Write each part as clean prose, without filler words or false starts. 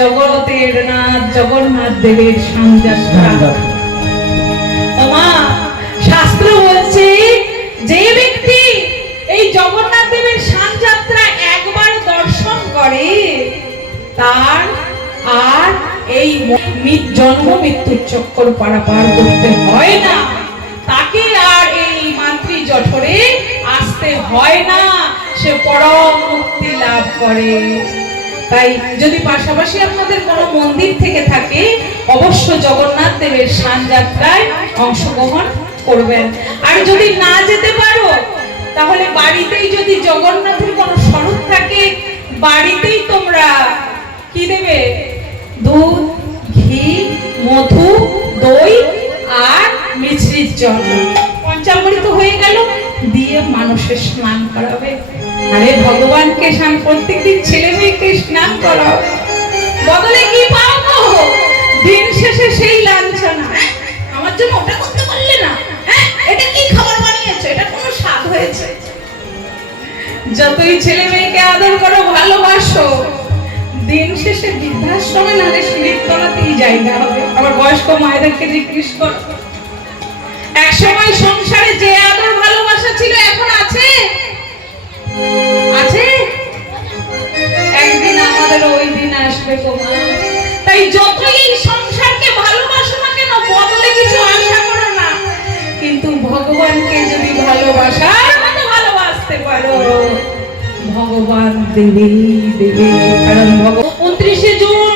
জগতের নাথ জগন্নাথ দেবের সানযাত্রা। শাস্ত্র বলছে যে ব্যক্তি এই জগন্নাথ দেবের সানযাত্রা একবার দর্শন করে তার আর এই জন্ম মৃত্যুর চক্কর পারাপার করতে হয় না, তাকে আর এই মাতৃ জঠরে আসতে হয় না, সে পরম মুক্তি লাভ করে। তাই যদি পাশাপাশি আপনাদের কোনো মন্দির থেকে থাকে অবশ্য জগন্নাথ দেবের সানযাত্রায় অংশগ্রহণ করবেন। আর যদি না যেতে পারো তাহলে বাড়িতেই যদি জগন্নাথের কোনো স্বরূপ থাকে বাড়িতেই তোমরা কি দেবে, দুধ, ঘি, মধু, দই আর মিছরির জল, পঞ্চামৃত হয়ে গেল, দিয়ে মানুষের স্নান করাবে। আরে ভগবানকে স্নান প্রত্যেকদিন ছেলে মেয়েকে স্নান করাও, বদলে কি পাও গো? দিন শেষে সেই লাঞ্ছনা, আমার জন্য ওটা করতে পারলে না, হ্যাঁ এটা কি খাবার বানিয়েছো, এটা কোনো স্বাদ হয়েছে? যতই ছেলে মেয়েকে আদর করো ভালোবাসো, দিন শেষে বৃদ্ধাশ্রমে নালে সিঁড়ির তলাতেই জায়গা হবে। আবার বয়স্ক মায়েদেরকে জিজ্ঞেস করো, একসময় সংসারে যে আদর ভালোবাসা ছিল এখন আছে? আছে? একদিন আমাদের ওই দিন আসবে তোমার। তাই যতই এই সংসারকে ভালোবাসো না কেন বদলে কিছু আশা করো না, কিন্তু ভগবানকে যদি ভালোবাসার মতো ভালোবাসতে পারো ভগবান দেবেই দেবে। কারণ 29শে জুন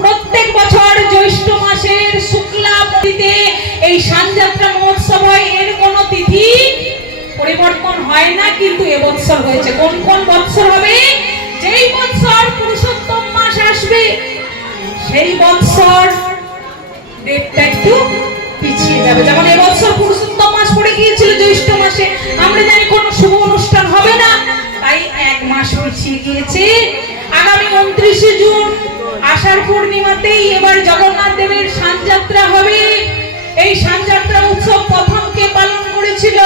প্রত্যেক বছর জ্যৈষ্ঠ মাসের শুক্লা তিথিতে এই সানযাত্রা মহোৎসব হয়। এর কোনো তিথি পরিবর্তন হয় না, কিন্তু এবছর হয়েছে। কোন কোন বছর হবে? যেই বছর পুরুষোত্তম মাস আসবে সেই বছর ডেটটা একটু পিছিয়ে যাবে। যেমন এবছর পুরুষোত্তম মাস পড়ে গিয়েছিল জ্যৈষ্ঠ মাসে, আমরা জানি কোনো শুভ অনুষ্ঠান হবে না, তাই এক মাস পিছিয়ে গিয়েছে। আগামী 29শে জুন আষাঢ় পূর্ণিমাতেই এবার জগন্নাথ দেবের সানযাত্রা হবে। এই সানযাত্রা উৎসব প্রথম কে পালন করেছিল?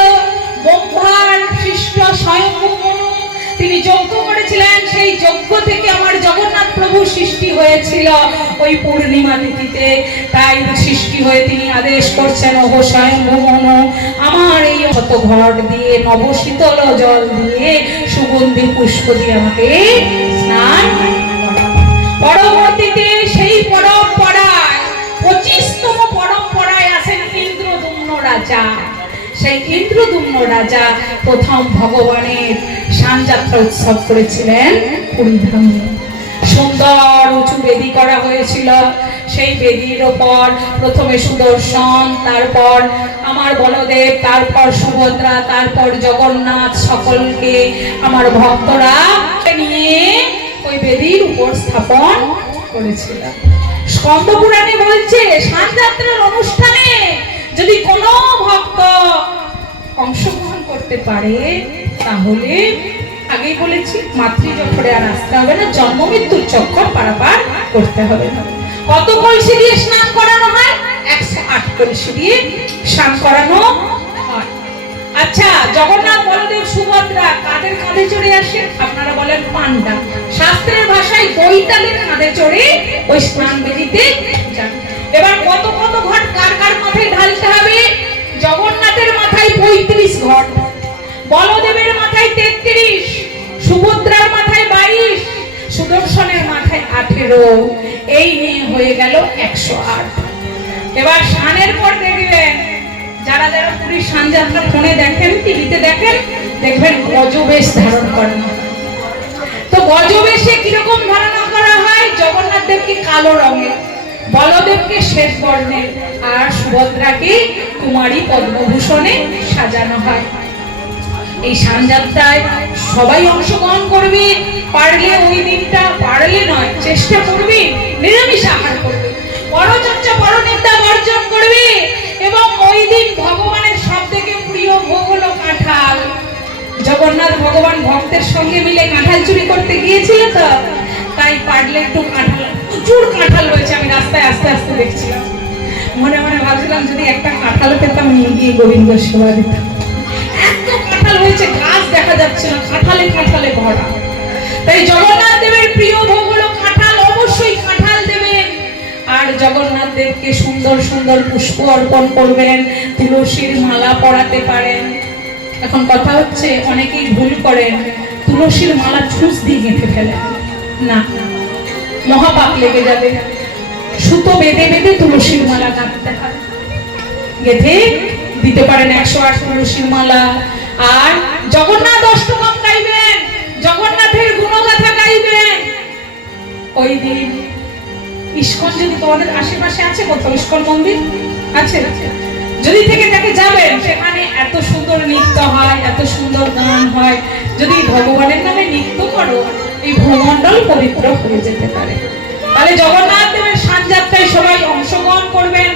ব্রহ্মার সৃষ্ট স্বয়ংভূ মনু, তিনি যজ্ঞ করেছিলেন। সেই যজ্ঞ থেকে আমার জগন্নাথ প্রভু সৃষ্টি হয়েছিল ওই পূর্ণিমা তিথিতে। তাই সৃষ্টি হয়ে তিনি আদেশ করছেন, ওগো স্বয়ংভূ মনু, আমার এই শত ঘট দিয়ে নবশীতল জল দিয়ে সুগন্ধি পুষ্প দিয়ে আমাকে স্নান। পরবর্তীতে সেই পরম্পরায় 25তম পরম্পরায় আসেন ইন্দ্রদুম্ন রাজা। সেই ইন্দ্রদুম্ন রাজা প্রথম ভগবানের সানযাত্রা উৎসব করেছিলেন পুরীধামে। সুন্দর উঁচু বেদি করা হয়েছিল। সেই বেদির ওপর প্রথমে সুদর্শন, তারপর আমার বলদেব, তারপর সুভদ্রা, তারপর জগন্নাথ, সকলকে আমার ভক্তরা নিয়ে ওই বেদির উপর স্থাপন করেছিল। স্কন্দ পুরাণে বলছে সানযাত্রার অনুষ্ঠানে যদি কোনো ভক্ত অংশগ্রহণ করতে পারে তাহলে আগেই বলেছি মাতৃ জঠরে আর আসতে হবে না, জন্ম মৃত্যুর চক্কর পারাপার করতে হবে না। কত কলসি দিয়ে স্নান করানো হয়? 108 কলসি দিয়ে স্নান করানো হয়। আচ্ছা, জগন্নাথ, বলদেব, সুভদ্রা কাদের কাঁধে চড়ে আসে? আপনারা বলেন পান্ডা। শাস্ত্রের ভাষায় বৈতালের কাঁধে চড়ে ওই স্নান বেদিতে যান। এবার কত কত ঘট কার কার মাথায় ঢালতে হবে? জগন্নাথের মাথায় 35 ঘট, বলদেবের মাথায় 33, সুভদ্রার মাথায় 22, সুদর্শনের মাথায় 18, এই নিয়ে হয়ে গেল 108। এবার স্নানের পর দেখবেন যারা যারা পুরীর সানযাত্রা ফোনে দেখেন, টিভিতে দেখেন, দেখবেন গজবেশ ধারণ করেন। তো গজবেশে কিরকম ধারণা করা হয়? জগন্নাথ দেবকে কালো রঙের, বলদেবকে শ্বেত বর্ণের, আর সুভদ্রাকে কুমারী পদ্মভূষণে সাজানো হয়। এই সানযাত্রায় সবাই অংশগ্রহণ করবে। পারলে ওই দিনটা, পারলে নয়, চেষ্টা করবে নিরামিষ আহার করবে, পরচর্চা পরনিন্দা বর্জন করবে। এবং ওই দিন ভগবানের সব থেকে প্রিয় ভোগ হলো কাঁঠাল। জগন্নাথ ভগবান ভক্তের সঙ্গে মিলে কাঁঠাল চুরি করতে গিয়েছিল, তো তাই পারলে একটু কাঁঠাল, প্রচুর কাঁঠাল রয়েছে। আমি রাস্তায় আস্তে আস্তে দেখছিলাম, মনে মনে ভাবছিলাম যদি একটা কাঁঠাল পেতাম নিয়ে গিয়ে গোবিন্দ সেবা দিতাম। এত কাঁঠাল হয়েছে, গাছ দেখা যাচ্ছে না, কাঁঠালে কাঁঠালে ভরা। তাই জগন্নাথ দেবের প্রিয় ভোগ হলো কাঁঠাল। অবশ্যই কাঁঠাল সুন্দর পুষ্প অর্পণ করবেন, তুলসীর মালা পরাতে পারেন। এখন কথা হচ্ছে অনেকেই ভুল করেন, তুলসীর মালা ছুঁচ দিয়ে গেঁথে ফেলেন, না, মহাপাপ লেগে যাবে। সুতো বেঁধে বেঁধে তুলসীর মালা গাঁথতে হয়, গেঁথে দিতে পারেন 108 তুলসীর মালা। আর জগন্নাথ অষ্টকম গাইবেন, জগন্নাথের গুণগাথা গাইবেন। ওই দিন ইস্কন যদি তোমাদের আশেপাশে আছে, কোথাও ইস্কন মন্দির আছে, যদি থেকে থাকে যাবেন, সেখানে এত সুন্দর নৃত্য হয়, এত সুন্দর গান হয়। যদি ভগবানের নামে নৃত্য করো, এই ভূমণ্ডল পবিত্র হয়ে যেতে পারে। তাহলে জগন্নাথ দেবের সানযাত্রায় সবাই অংশগ্রহণ করবেন।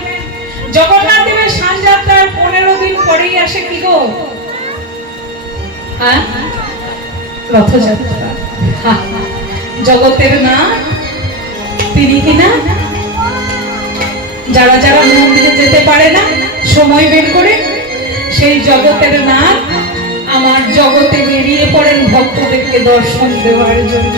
জগন্নাথ দেবের সানযাত্রার 15 দিন পরেই আসে কি গো? হ্যাঁ, রথযাত্রা। জগতের নাথ তিনি কিনা, যারা যারা মন্দিরে যেতে পারে না সময় বের করে, সেই জগতের নাথ আমার জগতে বেরিয়ে পড়েন ভক্তদেরকে দর্শন দেওয়ার জন্য।